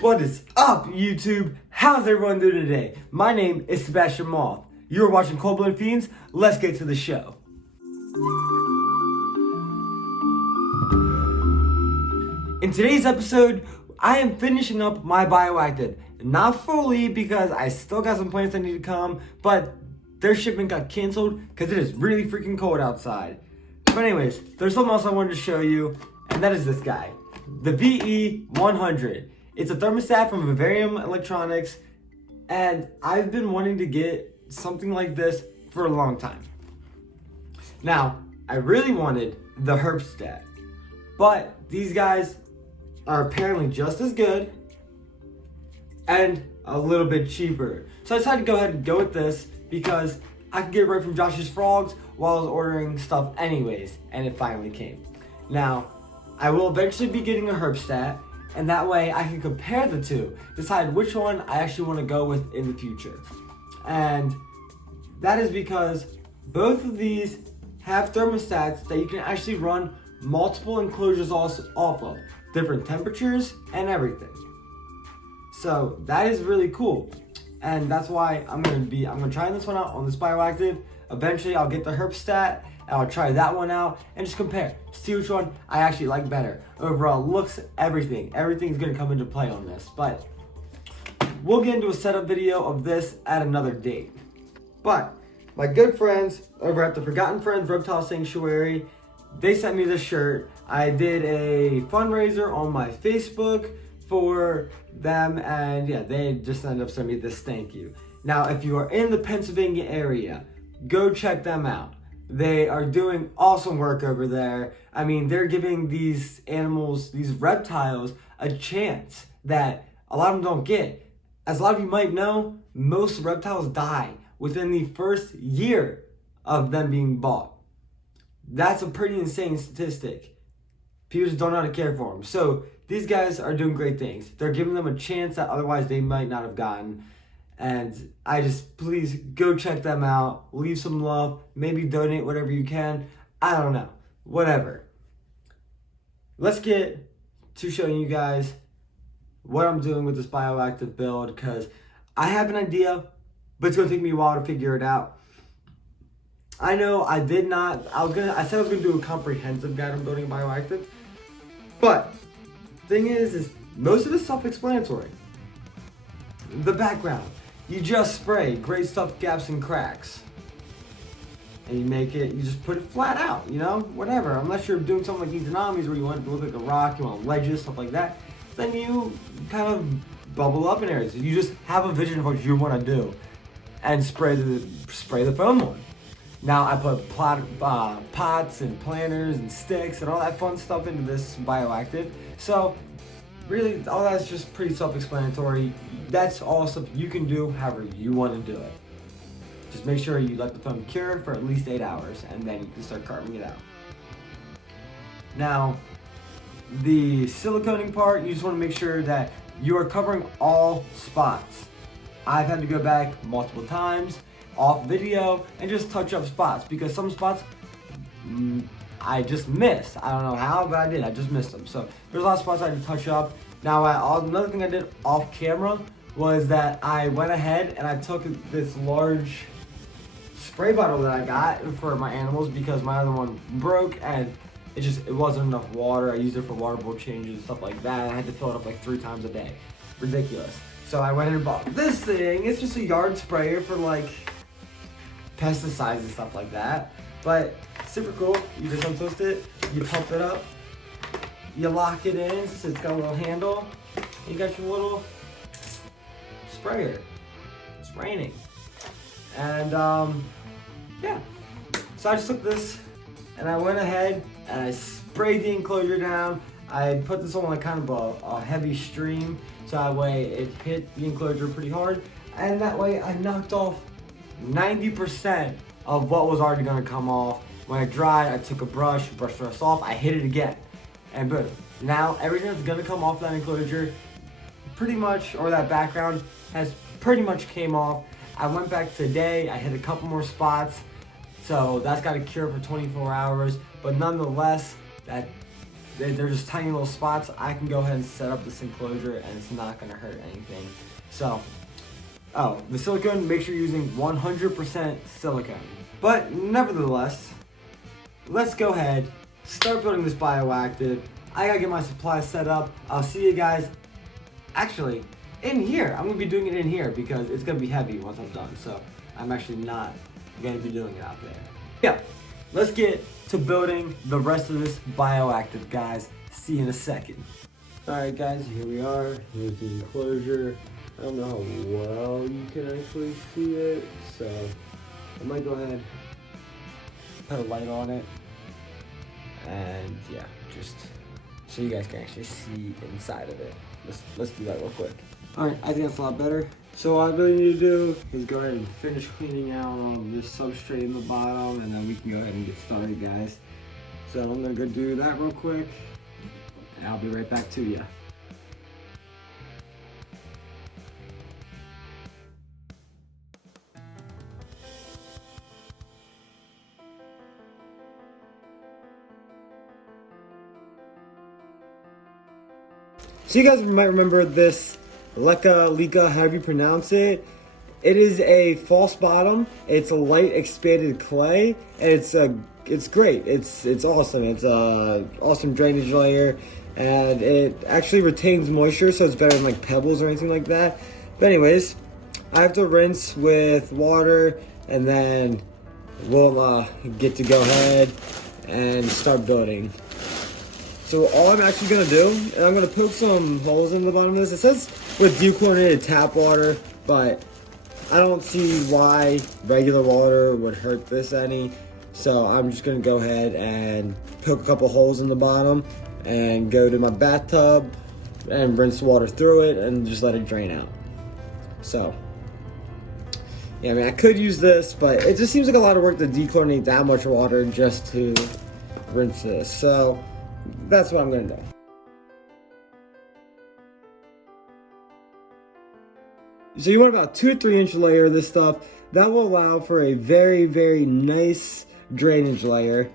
What is up, YouTube? How's everyone doing today? My name is Sebastian Moth. You're watching Cold Blooded Fiends. Let's get to the show. In today's episode, I am finishing up my Bioactive. Not fully because I still got some plants that need to come, but their shipment got canceled because it is really freaking cold outside. But anyways, there's something else I wanted to show you, and that is this guy. The VE100. It's a thermostat from Vivarium Electronics, and I've been wanting to get something like this for a long time. Now, I really wanted the Herbstat, but these guys are apparently just as good and a little bit cheaper. So I decided to go ahead and go with this because I could get it right from Josh's Frogs while I was ordering stuff anyways, and it finally came. Now, I will eventually be getting a Herbstat, and that way I can compare the two, decide which one I actually want to go with in the future. And that is because both of these have thermostats that you can actually run multiple enclosures off of, different temperatures and everything. So that is really cool. And that's why I'm gonna try this one out on this Bioactive. Eventually I'll get the Herbstat and I'll try that one out and just compare. See which one I actually like better. Overall looks, everything's gonna come into play on this. But we'll get into a setup video of this at another date. But my good friends over at the Forgotten Friends Reptile Sanctuary, they sent me this shirt. I did a fundraiser on my Facebook for them, and yeah, they just ended up sending me this thank you. Now, if you are in the Pennsylvania area, go check them out. They are doing awesome work over there. I mean, they're giving these animals, these reptiles, a chance that a lot of them don't get. As a lot of you might know, most reptiles die within the first year of them being bought. That's a pretty insane statistic. People just don't know how to care for them. So these guys are doing great things. They're giving them a chance that otherwise they might not have gotten. And please go check them out. Leave some love. Maybe donate whatever you can. I don't know. Whatever. Let's get to showing you guys what I'm doing with this Bioactive build, because I have an idea, but it's going to take me a while to figure it out. I know I said I was going to do a comprehensive guide on building Bioactive, but the thing is most of it's self-explanatory. The background, you just spray great stuff, gaps and cracks, and you just put it flat out, whatever. Unless you're doing something like economies where you want it to look like a rock, you want ledges, stuff like that, then you kind of bubble up in areas. You just have a vision of what you want to do and spray the foam on. Now I put pots and planters and sticks and all that fun stuff into this Bioactive. So really, all that's just pretty self-explanatory. That's all stuff you can do however you want to do it. Just make sure you let the foam cure for at least 8 hours, and then you can start carving it out. Now, the siliconing part, you just want to make sure that you are covering all spots. I've had to go back multiple times off video and just touch up spots, because some spots I just missed. I don't know how, but I did. I just missed them. So there's a lot of spots I had to touch up. Now, another thing I did off camera was that I went ahead and I took this large spray bottle that I got for my animals because my other one broke and it wasn't enough water. I used it for water bowl changes and stuff like that. I had to fill it up like 3 times a day. Ridiculous. So I went and bought this thing. It's just a yard sprayer for like pesticides and stuff like that. But super cool. You just untwist it, you pump it up, you lock it in, so it's got a little handle, you got your little sprayer. It's raining. And yeah. So I just took this and I went ahead and I sprayed the enclosure down. I put this on like kind of a heavy stream, so that way it hit the enclosure pretty hard, and that way I knocked off 90% of what was already gonna come off. When it dried, I took a brushed the rest off, I hit it again, and boom. Now everything that's gonna come off that enclosure, pretty much, or that background, has pretty much came off. I went back today, I hit a couple more spots, so that's got to cure for 24 hours, but nonetheless, that they're just tiny little spots. I can go ahead and set up this enclosure and it's not gonna hurt anything. So, oh, the silicone, make sure you're using 100% silicone. But nevertheless, let's go ahead, start building this Bioactive. I gotta get my supplies set up. I'll see you guys, actually, in here. I'm gonna be doing it in here because it's gonna be heavy once I'm done. So I'm actually not gonna be doing it out there. Yeah, let's get to building the rest of this Bioactive, guys. See you in a second. Alright guys, here we are. Here's the enclosure. I don't know how well you can actually see it, so I might go ahead, put a light on it, and yeah, just so you guys can actually see inside of it. Let's do that real quick. Alright, I think that's a lot better. So all I really need to do is go ahead and finish cleaning out all of this substrate in the bottom, and then we can go ahead and get started, guys. So I'm gonna go do that real quick, and I'll be right back to you. So you guys might remember this Leka, however you pronounce it. It is a false bottom. It's a light expanded clay, and it's great. It's awesome. It's a awesome drainage layer, and it actually retains moisture, so it's better than like pebbles or anything like that. But anyways, I have to rinse with water, and then we'll get to go ahead and start building. So all I'm actually gonna do, and I'm gonna poke some holes in the bottom of this. It says with dechlorinated tap water, but I don't see why regular water would hurt this any. So I'm just gonna go ahead and poke a couple holes in the bottom and go to my bathtub and rinse water through it and just let it drain out. So, yeah, I mean, I could use this, but it just seems like a lot of work to dechlorinate that much water just to rinse this. So that's what I'm gonna do. So you want about 2 to 3 inch layer of this stuff. That will allow for a very, very nice drainage layer.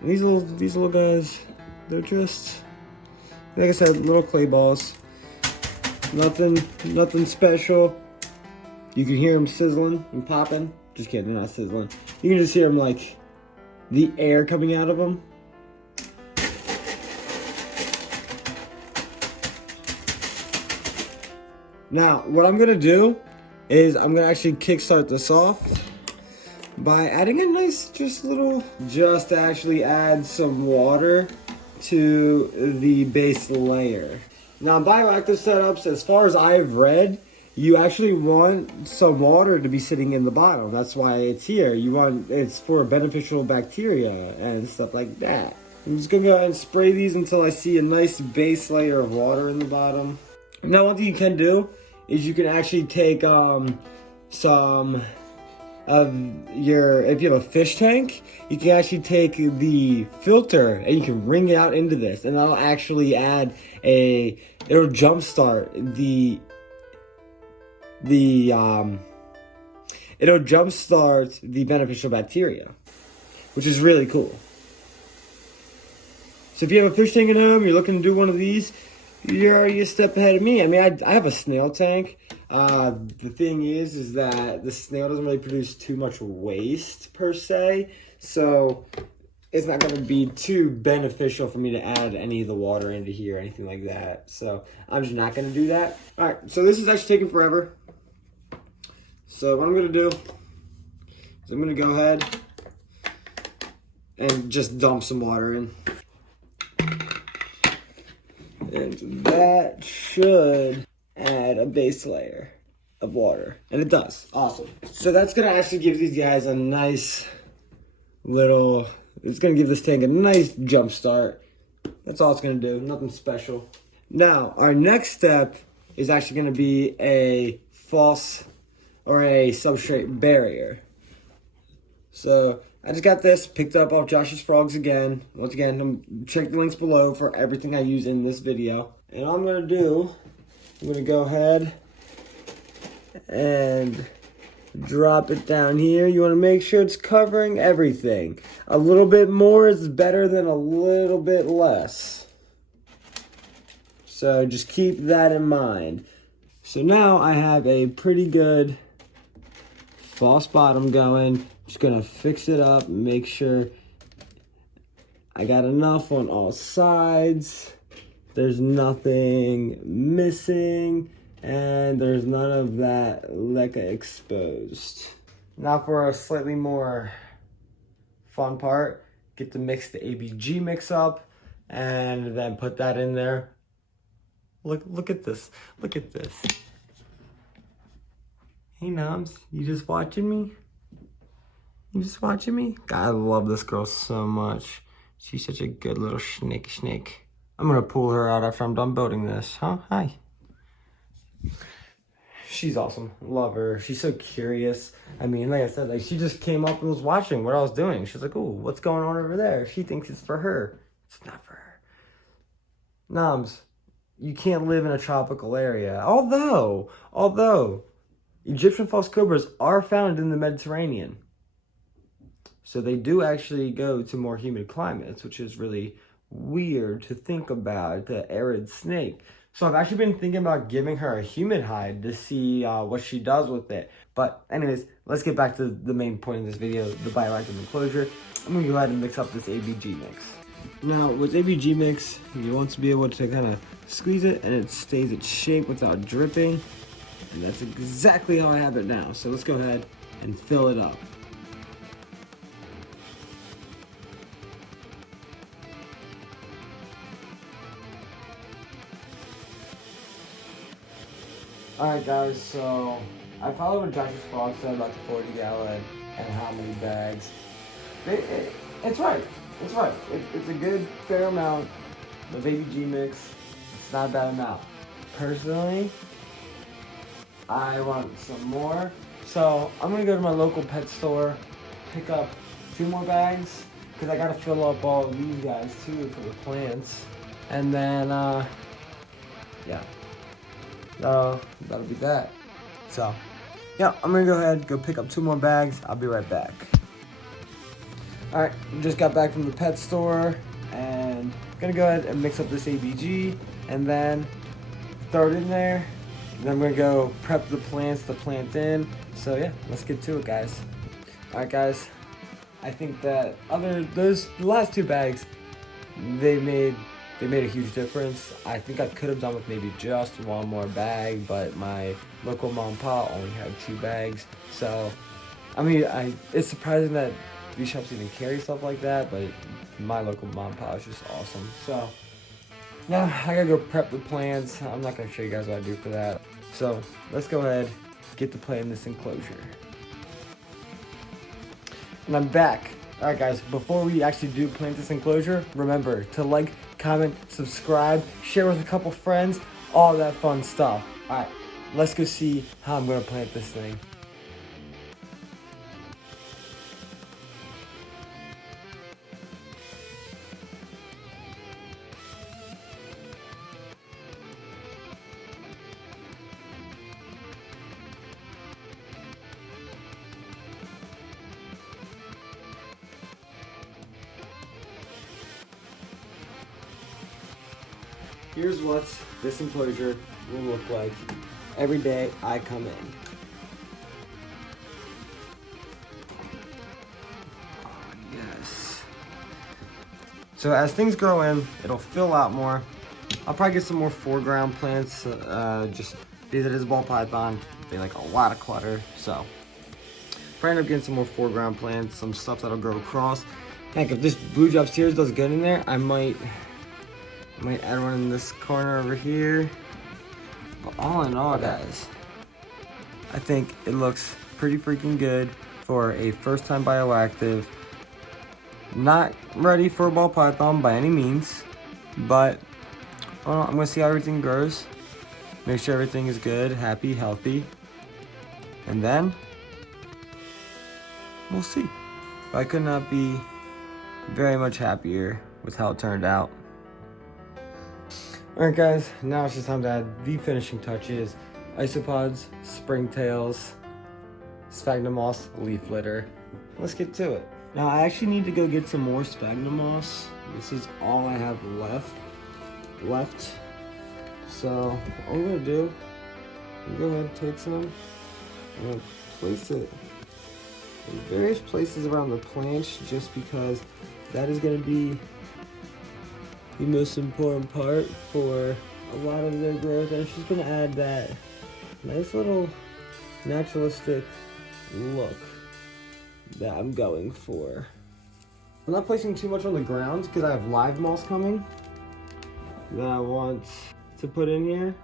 And these little guys, they're just, like I said, little clay balls. Nothing special. You can hear them sizzling and popping. Just kidding, they're not sizzling. You can just hear them, like, the air coming out of them. Now, what I'm gonna do is I'm gonna actually kickstart this off by adding a nice, just to actually add some water to the base layer. Now, bioactive setups, as far as I've read, you actually want some water to be sitting in the bottom. That's why it's here. It's for beneficial bacteria and stuff like that. I'm just gonna go ahead and spray these until I see a nice base layer of water in the bottom. Now, one thing you can do is you can actually take some of if you have a fish tank, you can actually take the filter and you can wring it out into this, and that'll actually it'll jumpstart the beneficial bacteria, which is really cool. So if you have a fish tank at home, you're looking to do one of these, you're already a step ahead of me. I mean, I have a snail tank. The thing is that the snail doesn't really produce too much waste per se, so it's not going to be too beneficial for me to add any of the water into here or anything like that. So I'm just not going to do that. All right, so this is actually taking forever. So what I'm going to do is I'm going to go ahead and just dump some water in. And that should add a base layer of water. And it does. Awesome. So that's going to actually give these guys a nice little... It's going to give this tank a nice jump start. That's all it's going to do. Nothing special. Now, our next step is actually going to be a false or a substrate barrier. So I just got this picked up off Josh's Frogs again. Once again, check the links below for everything I use in this video. And all I'm going to do, I'm going to go ahead and drop it down here. You want to make sure it's covering everything. A little bit more is better than a little bit less. So just keep that in mind. So now I have a pretty good false bottom going. Just gonna fix it up, make sure I got enough on all sides. There's nothing missing, and there's none of that leca exposed. Now for a slightly more fun part, get to mix the ABG mix up, and then put that in there. Look at this. Look at this. Hey Noms, you just watching me? You just watching me? God, I love this girl so much. She's such a good little snake. I'm gonna pull her out after I'm done building this, huh? Hi. She's awesome. Love her. She's so curious. I mean, like I said, like she just came up and was watching what I was doing. She's like, "Oh, what's going on over there?" She thinks it's for her. It's not for her. Noms, you can't live in a tropical area. Although Egyptian false cobras are found in the Mediterranean. So they do actually go to more humid climates, which is really weird to think about, the arid snake. So I've actually been thinking about giving her a humid hide to see what she does with it. But anyways, let's get back to the main point of this video, the bioactive enclosure. I'm gonna go ahead and mix up this ABG mix. Now with ABG mix, you want to be able to kind of squeeze it and it stays its shape without dripping. And that's exactly how I have it now. So let's go ahead and fill it up. Alright guys, so I followed what Josh's Frog said about the 40 gallon and how many bags. It's right. It's right. It's a good fair amount of ABG mix. It's not a bad amount. Personally, I want some more. So I'm going to go to my local pet store, pick up 2 more bags, because I got to fill up all of these guys too for the plants. And then, yeah. That'll be that. So, yeah, I'm gonna go ahead, go pick up 2 more bags. I'll be right back. Alright, just got back from the pet store and gonna go ahead and mix up this ABG and then throw it in there. And then I'm gonna go prep the plants to plant in. So yeah, let's get to it, guys. Alright guys, I think that the last 2 bags, they made a huge difference. I think I could have done with maybe just 1 more bag, but my local mom and pop only had 2 bags. So, I mean, it's surprising that these shops even carry stuff like that, but my local mom and pop is just awesome. So, yeah, I gotta go prep the plants. I'm not gonna show you guys what I do for that. So, let's go ahead, get to plant this enclosure. And I'm back. Alright guys, before we actually do plant this enclosure, remember to like, comment, subscribe, share with a couple friends, all that fun stuff. Alright, let's go see how I'm going to plant this thing. Here's what this enclosure will look like every day I come in. Oh, yes. So as things grow in, it'll fill out more. I'll probably get some more foreground plants, just because it is a ball python. They like a lot of clutter, so probably end up getting some more foreground plants, some stuff that'll grow across. Heck, if this blue drop series does good in there, I might add one in this corner over here. But all in all, guys, I think it looks pretty freaking good for a first-time bioactive. Not ready for a ball python by any means, but I'm gonna see how everything grows. Make sure everything is good, happy, healthy, and then we'll see. I could not be very much happier with how it turned out. Alright guys, now it's just time to add the finishing touches. Isopods, springtails, sphagnum moss, leaf litter. Let's get to it. Now I actually need to go get some more sphagnum moss. This is all I have left. So all I'm gonna do, go ahead and take some. I'm gonna place it in various places around the plants just because that is gonna be the most important part for a lot of their growth. And it's just gonna add that nice little naturalistic look that I'm going for. I'm not placing too much on the ground because I have live moss coming that I want to put in here.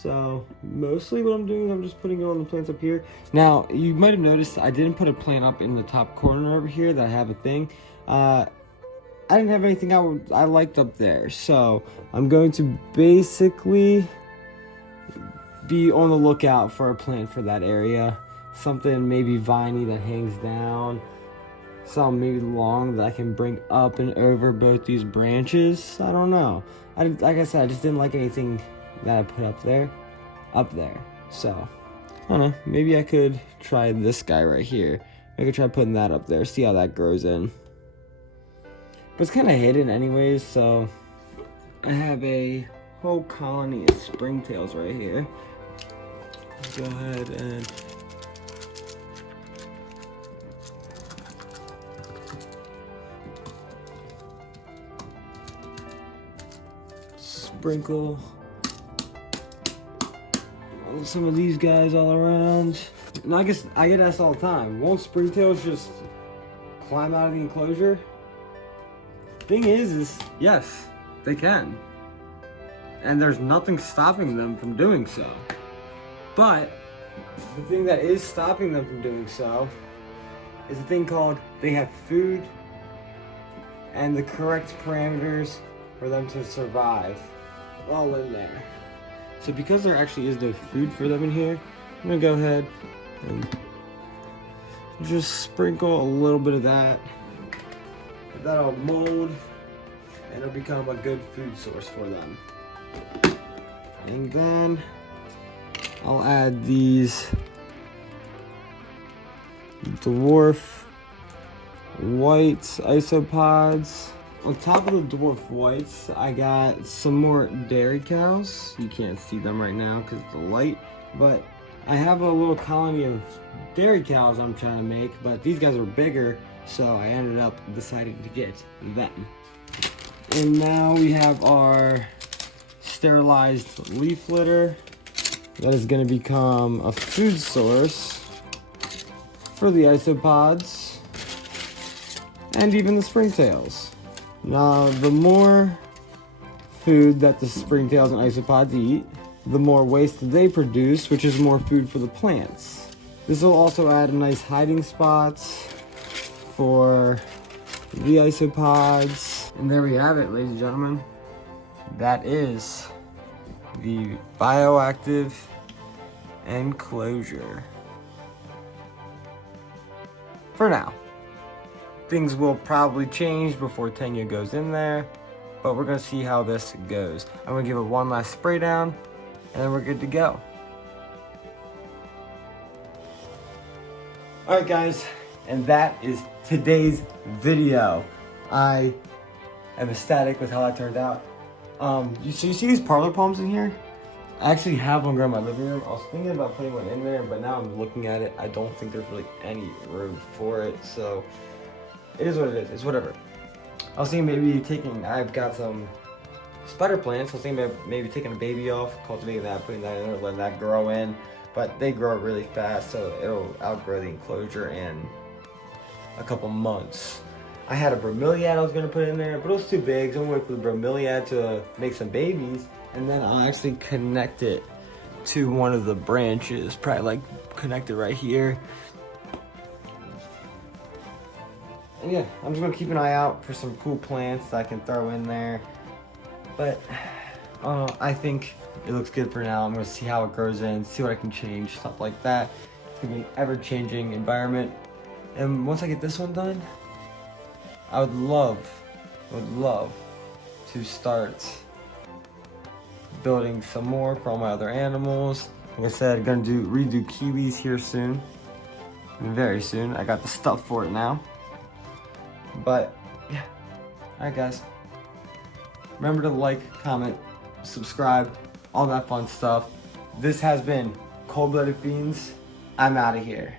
So mostly what I'm doing is I'm just putting it on the plants up here. Now you might have noticed I didn't put a plant up in the top corner over here that I have a thing. I didn't have anything I liked up there, so I'm going to basically be on the lookout for a plant for that area. Something maybe viney that hangs down, some maybe long that I can bring up and over both these branches. I don't know. Like I said, I just didn't like anything that I put up there. So I don't know. Maybe I could try this guy right here. I could try putting that up there. See how that grows in. But it's kind of hidden anyways, so I have a whole colony of springtails right here. Let's go ahead and sprinkle some of these guys all around. And I get asked all the time, won't springtails just climb out of the enclosure? Thing is yes, they can. And there's nothing stopping them from doing so. But the thing that is stopping them from doing so is a thing called they have food and the correct parameters for them to survive all in there. So because there actually is no food for them in here, I'm gonna go ahead and just sprinkle a little bit of that. That'll mold and it'll become a good food source for them. And then I'll add these dwarf white isopods. On top of the dwarf whites, I got some more dairy cows. You can't see them right now because of the light, but I have a little colony of dairy cows I'm trying to make, but these guys are bigger, so I ended up deciding to get them. And now we have our sterilized leaf litter that is going to become a food source for the isopods and even the springtails. Now, the more food that the springtails and isopods eat, the more waste they produce, which is more food for the plants. This will also add a nice hiding spots for the isopods. And there we have it, ladies and gentlemen. That is the Bioactive enclosure. For now. Things will probably change before Tenya goes in there, but we're gonna see how this goes. I'm gonna give it one last spray down, and then we're good to go. Alright guys, and that is today's video. I am ecstatic with how that turned out. You see these parlor palms in here? I actually have one growing in my living room. I was thinking about putting one in there, but now I'm looking at it, I don't think there's really any room for it, so it is what it is. It's whatever. I was thinking maybe I've got some spider plants. I was thinking about maybe taking a baby off, cultivating that, putting that in there, letting that grow in. But they grow really fast, so it'll outgrow the enclosure in a couple months. I had a bromeliad I was going to put in there, but it was too big. So I'm going to wait for the bromeliad to make some babies, and then I'll actually connect it to one of the branches. Probably like connect it right here. And yeah, I'm just gonna keep an eye out for some cool plants that I can throw in there. But I think it looks good for now. I'm gonna see how it grows in, see what I can change, stuff like that. It's gonna be an ever-changing environment. And once I get this one done, I would love to start building some more for all my other animals. Like I said, gonna redo kiwis here soon. Very soon. I got the stuff for it now. But yeah. Alright guys. Remember to like, comment, subscribe, all that fun stuff. This has been Cold Blooded Fiends. I'm out of here.